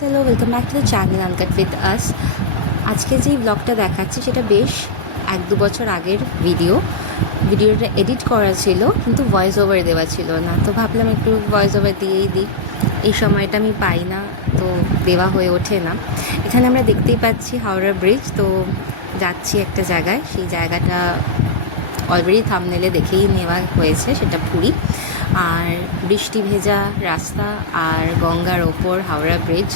Hello, welcome back to the channel uncut with us. আজকে যেই ব্লগটা দেখাচ্ছি সেটা বেশ 1-2 বছর আগের ভিডিওটা এডিট করা ছিল, কিন্তু ভয়েস ওভার দেওয়া ছিল না। তো ভাবলাম একটু ভয়েস ওভার দিয়েই দিই, এই সময়টা আমি পাই না, তো দেওয়া হয়ে ওঠে না। এখানে আমরা দেখতেই পাচ্ছি হাওড়া ব্রিজ। তো যাচ্ছি একটা জায়গায়, সেই জায়গাটা অলরেডি থাম্বনেলে দেখেই নেওয়া হয়েছে, সেটা পুরী। আর বৃষ্টি ভেজা রাস্তা আর গঙ্গার ওপর হাওড়া ব্রিজ।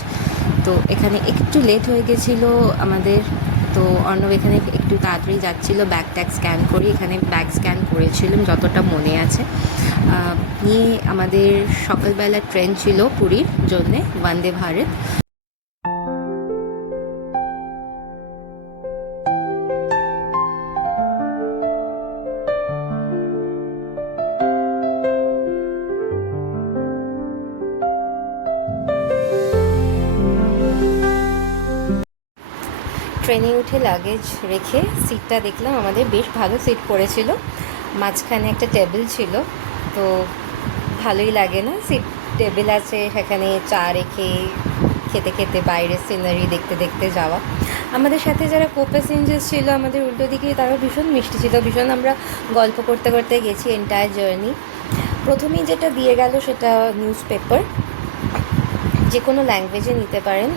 তো এখানে একটু লেট হয়ে গেছিলো আমাদের। তো অর্ণব এখানে একটু তাড়াতাড়ি যাচ্ছিলো ব্যাগ ট্যাগ স্ক্যান করে। এখানে ব্যাগ স্ক্যান করেছিলাম যতটা মনে আছে। নিয়ে আমাদের সকালবেলা ট্রেন ছিল পুরীর জন্যে, বন্দে ভারত। ট্রেনে উঠে লাগেজ রেখে সিটটা দেখলাম আমাদের বেশ ভালো সিট পড়েছিল, মাঝখানে একটা টেবিল ছিল। তো ভালোই লাগে না, সিট টেবিল আছে, সেখানে চা রেখে খেতে খেতে বাইরের সিনারি দেখতে দেখতে যাওয়া। আমাদের সাথে যারা কো প্যাসেঞ্জার ছিল আমাদের উল্টো দিকে, তারাও ভীষণ মিষ্টি ছিল, ভীষণ আমরা গল্প করতে করতে গেছি এন্টায়ার জার্নি। প্রথমেই যেটা দিয়ে গেল সেটা নিউজ পেপার, যে কোনো ল্যাঙ্গুয়েজে নিতে পারেন।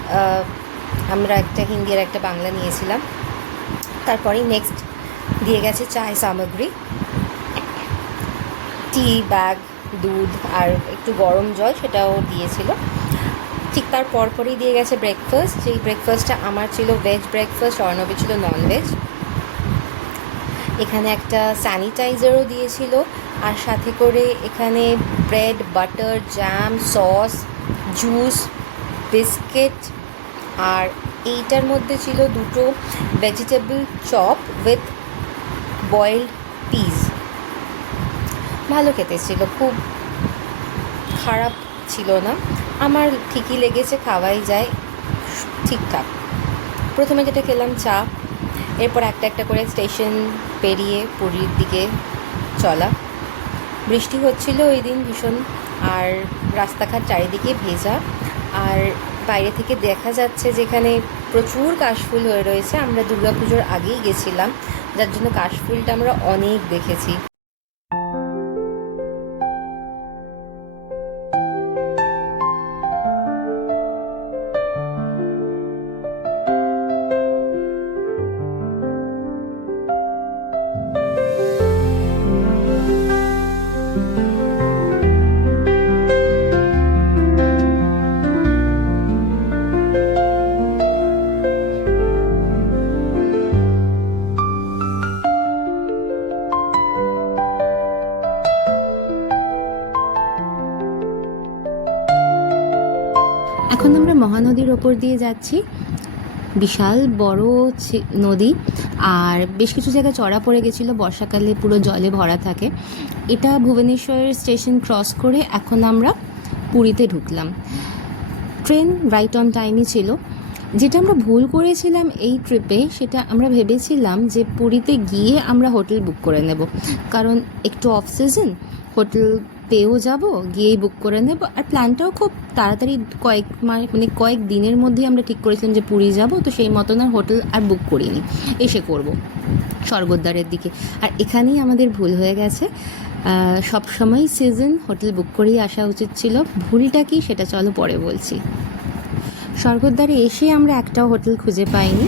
আমরা একটা হিন্দি আর একটা বাংলা নিয়েছিলাম। তারপরেই নেক্সট দিয়ে গেছে চায় সামগ্রী, টি ব্যাগ, দুধ আর একটু গরম জল, সেটাও দিয়েছিল। ঠিক তার পরপরই দিয়ে গেছে ব্রেকফাস্ট। যেই ব্রেকফাস্টটা আমার ছিল ভেজ ব্রেকফাস্ট, অর্ণবের ছিল নন ভেজ। এখানে একটা স্যানিটাইজারও দিয়েছিল, আর সাথে করে এখানে bread, butter, jam, sauce, juice, biscuit, আর এইটার মধ্যে ছিল দুটো vegetable chop with boiled peas. ভালো খেতে ছিল, খুব খারাপ ছিল না, আমার ঠিকই লেগেছে, খাওয়াই যায় ঠিকঠাক। প্রথমে যেটা খেলাম চা, এরপর একটা একটা করে স্টেশন পেরিয়ে পুরীর দিকে চলা। বৃষ্টি হচ্ছিল ওই দিন ভীষণ, আর রাস্তাঘাট চারিদিকে ভেজা, আর বাইরে থেকে দেখা যাচ্ছে যেখানে প্রচুর কাশফুল হয়ে রয়েছে। আমরা দুর্গাপুজোর আগেই গেছিলাম, যার জন্য কাশফুলটা আমরা অনেক দেখেছি। এখন আমরা মহানদীর ওপর দিয়ে যাচ্ছি, বিশাল বড় নদী, আর বেশ কিছু জায়গায় চড়া পড়ে গেছিলো, বর্ষাকালে পুরো জলে ভরা থাকে। এটা ভুবনেশ্বর স্টেশন ক্রস করে এখন আমরা পুরীতে ঢুকলাম। ট্রেন রাইট অন টাইমই ছিল। যেটা আমরা ভুল করেছিলাম এই ট্রিপে, সেটা আমরা ভেবেছিলাম যে পুরীতে গিয়ে আমরা হোটেল বুক করে নেব, কারণ একটু অফ সিজন, হোটেল পেয়েও যাব, গিয়েই বুক করে নেব। আর প্ল্যানটাও খুব তাড়াতাড়ি কয়েক দিনের মধ্যেই আমরা ঠিক করেছিলাম যে পুরী যাব। তো সেই মতন আর হোটেল আর বুক করিনি, এসে করব স্বর্গদ্বারের দিকে। আর এখানেই আমাদের ভুল হয়ে গেছে, সব সময় সিজন হোটেল বুক করেই আসা উচিত ছিল। ভুলটা কি সেটা চলো পরে বলছি। স্বর্গদ্বারে এসে আমরা একটাও হোটেল খুঁজে পাইনি,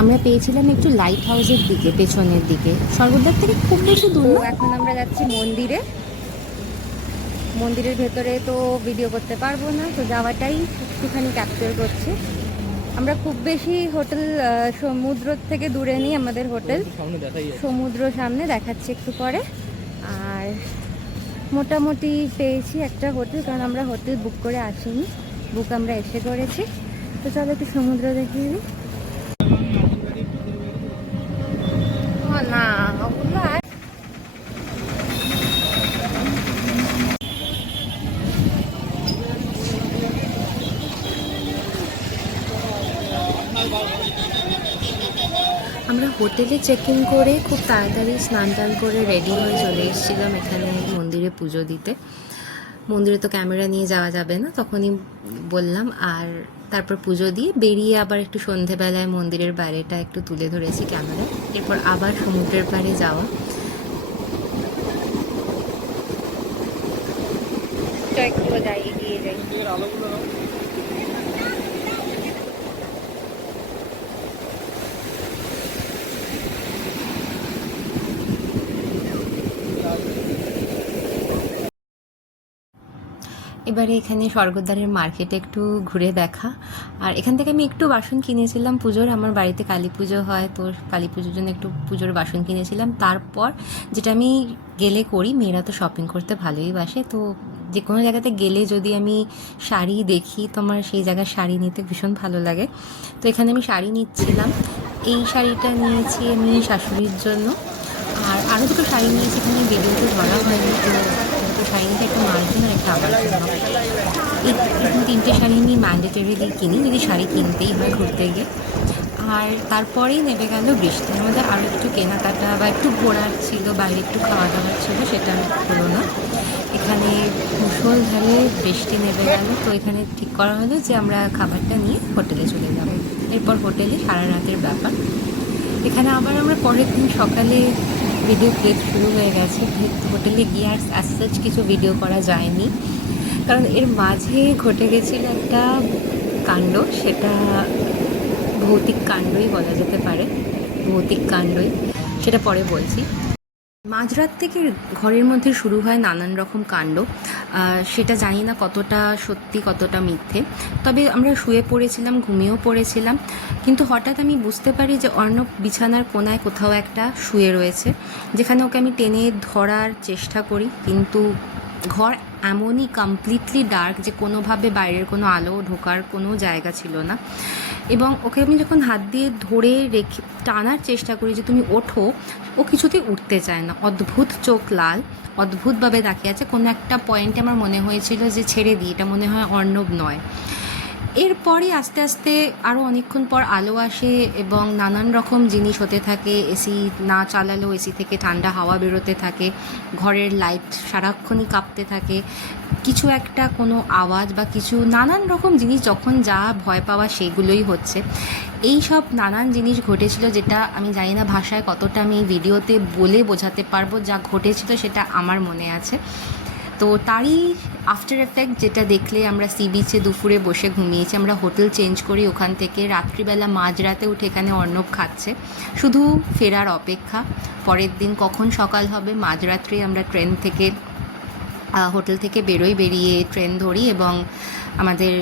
আমরা পেয়েছিলাম একটু লাইট হাউসের দিকে, পেছনের দিকে, স্বর্গদ্বার থেকে খুব বেশি দূর। এখন আমরা যাচ্ছি মন্দিরে। মন্দিরের ভেতরে তো ভিডিও করতে পারবো না, তো যাওয়াটাই একটুখানি ক্যাপচার করছি। আমরা খুব বেশি হোটেল সমুদ্র থেকে দূরে নিই আমাদের হোটেল, সমুদ্র সামনে দেখাচ্ছি একটু পরে। আর মোটামুটি পেয়েছি একটা হোটেল, কারণ আমরা হোটেল বুক করে আসিনি, বুক আমরা এসে করেছি। তো চলো একটু সমুদ্র দেখিয়ে দিই। না আমরা হোটেলে চেক ইন করে খুব তাড়াতাড়ি স্নান টান করে রেডি হয়ে চলে এসেছিলাম এখানে মন্দিরে পুজো দিতে। মন্দিরে তো ক্যামেরা নিয়ে যাওয়া যাবে না, তখনই বললাম। আর তারপর পুজো দিয়ে বেরিয়ে আবার একটু সন্ধেবেলায় মন্দিরের বাইরেটা একটু তুলে ধরেছি ক্যামেরায়। এরপর আবার সমুদ্রের পাড়ে যাওয়া। একটু যাই, এগিয়ে যাই। এবারে এখানে স্বর্গদ্বারের মার্কেটে একটু ঘুরে দেখা। আর এখান থেকে আমি একটু বাসন কিনেছিলাম পুজোর, আমার বাড়িতে কালী পুজো হয়, তো কালী পুজোর জন্য একটু পুজোর বাসন কিনেছিলাম। তারপর যেটা আমি গেলে করি, মেয়েরা তো শপিং করতে ভালোই বাসে, তো যে কোনো জায়গাতে গেলে যদি আমি শাড়ি দেখি তো আমার সেই জায়গায় শাড়ি নিতে ভীষণ ভালো লাগে। তো এখানে আমি শাড়ি নিচ্ছিলাম। এই শাড়িটা নিয়েছি আমি শাশুড়ির জন্য, আর আরও দুটো শাড়ি নিয়েছি, এখানে ভিডিওতে ধরা হয়নি। তো শাড়ি নিতে একটা মার জন্য আর একটা আমার জন্য। এরকম তিনটে শাড়ি আমি ম্যান্ডেটরিলি কিনি যদি শাড়ি কিনতেই হয় ঘুরতে গিয়ে। আর তারপরেই নেমে গেল বৃষ্টি। আমাদের আরও একটু কেনাকাটা বা একটু ঘোরার ছিল, বাইরে একটু খাওয়া দাওয়ার ছিল, সেটা হলো না। এখানে মুষলধারে বৃষ্টি নেমে গেল, তো এখানে ঠিক করা হলো যে আমরা খাবারটা নিয়ে হোটেলে চলে যাব। এরপর হোটেলে সারা রাতের ব্যাপার। এখানে আবার আমরা পরের দিন সকালে ভিডিও ক্লিপ শুরু হয়ে গেছে। হোটেলে গিয়ে আর অ্যাজ সাচ কিছু ভিডিও করা যায়নি, কারণ এর মাঝে ঘটে গেছিল একটা কাণ্ড, সেটা ভৌতিক কাণ্ডই বলা যেতে পারে, ভৌতিক কাণ্ডই, সেটা পরে বলছি। মাঝরাত থেকে ঘরের মধ্যে শুরু হয় নানান রকম কাণ্ড। সেটা জানি না কতটা সত্যি কতটা মিথ্যে, তবে আমরা শুয়ে পড়েছিলাম, ঘুমিয়েও পড়েছিলাম, কিন্তু হঠাৎ আমি বুঝতে পারি যে অর্ণব বিছানার কোনায় কোথাও একটা শুয়ে রয়েছে, যেখানে ওকে আমি টেনে ধরার চেষ্টা করি, কিন্তু ঘর এমনই কমপ্লিটলি ডার্ক যে কোনোভাবে বাইরের কোনো আলো ঢোকার কোনো জায়গা ছিল না। এবং ওকে আমি যখন হাত দিয়ে ধরে রেখে টানার চেষ্টা করি যে তুমি ওঠো, ও কিছুতেই উঠতে চায় না। অদ্ভুত চোখ লাল, অদ্ভুতভাবে তাকিয়ে আছে। কোনো একটা পয়েন্টে আমার মনে হয়েছিল যে ছেড়ে দিই, এটা মনে হয় অর্ণব নয়। এরপরে আস্তে আস্তে আরও অনেকক্ষণ পর আলো আসে এবং নানান রকম জিনিস হতে থাকে। এসি না চালালেও এসি থেকে ঠান্ডা হাওয়া বেরোতে থাকে, ঘরের লাইট সারাক্ষণই কাঁপতে থাকে, কিছু একটা কোনো আওয়াজ বা কিছু নানান রকম জিনিস, যখন যা ভয় পাওয়া সেগুলোই হচ্ছে। এই সব নানান জিনিস ঘটেছিল, যেটা আমি জানি না ভাষায় কতটা আমি ভিডিওতে বলে বোঝাতে পারবো। যা ঘটেছিল সেটা আমার মনে আছে। তো তারই আফটার এফেক্ট যেটা দেখলে আমরা সি বিচে দুপুরে বসে ঘুমিয়েছি, আমরা হোটেল চেঞ্জ করি ওখান থেকে, রাত্রিবেলা মাঝরাতে উঠে এখানে অর্ণব খাচ্ছে, শুধু ফেরার অপেক্ষা। পরের দিন কখন সকাল হবে, মাঝরাত্রে আমরা ট্রেন থেকে হোটেল থেকে বেরিয়ে ট্রেন ধরি, এবং আমাদের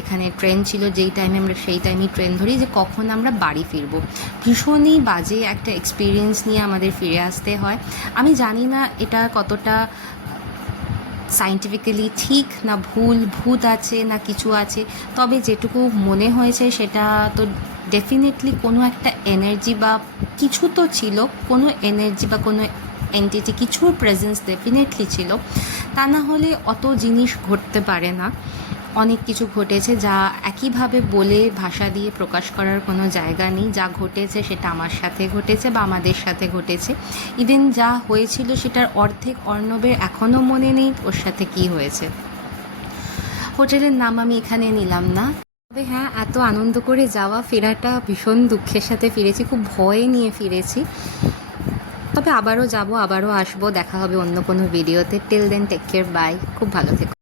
এখানে ট্রেন ছিল যেই টাইমে, আমরা সেই টাইমেই ট্রেন ধরি যে কখন আমরা বাড়ি ফিরবো। ভীষণই বাজে একটা এক্সপিরিয়েন্স নিয়ে আমাদের ফিরে আসতে হয়। আমি জানি না এটা কতটা সায়েন্টিফিক্যালি ঠিক না ভুল, ভূত আছে না কিছু আছে, তবে যেটুকু মনে হয়েছে সেটা তো ডেফিনেটলি কোনো একটা এনার্জি বা কিছু তো ছিল, কোনো এনার্জি বা কোনো এন্টিটি, কিছুর প্রেজেন্স ডেফিনেটলি ছিল। তা না হলে অত জিনিস ঘটতে পারে না। অনেক কিছু ঘটেছে যা একইভাবে বলে ভাষা দিয়ে প্রকাশ করার কোনো জায়গা নেই। যা ঘটেছে সেটা আমার সাথে ঘটেছে বা আমাদের সাথে ঘটেছে। ইভেন যা হয়েছিল সেটার অর্ধেক অর্ণবের এখনও মনে নেই ওর সাথে কী হয়েছে। হোটেলের নাম আমি এখানে নিলাম না, তবে হ্যাঁ, এত আনন্দ করে যাওয়া ফেরাটা ভীষণ দুঃখের সাথে ফিরেছি, খুব ভয়ে নিয়ে ফিরেছি। তবে আবারও যাব, আবারও আসবো, দেখা হবে অন্য কোনো ভিডিওতে। Till then take care, bye, খুব ভালো থেকো।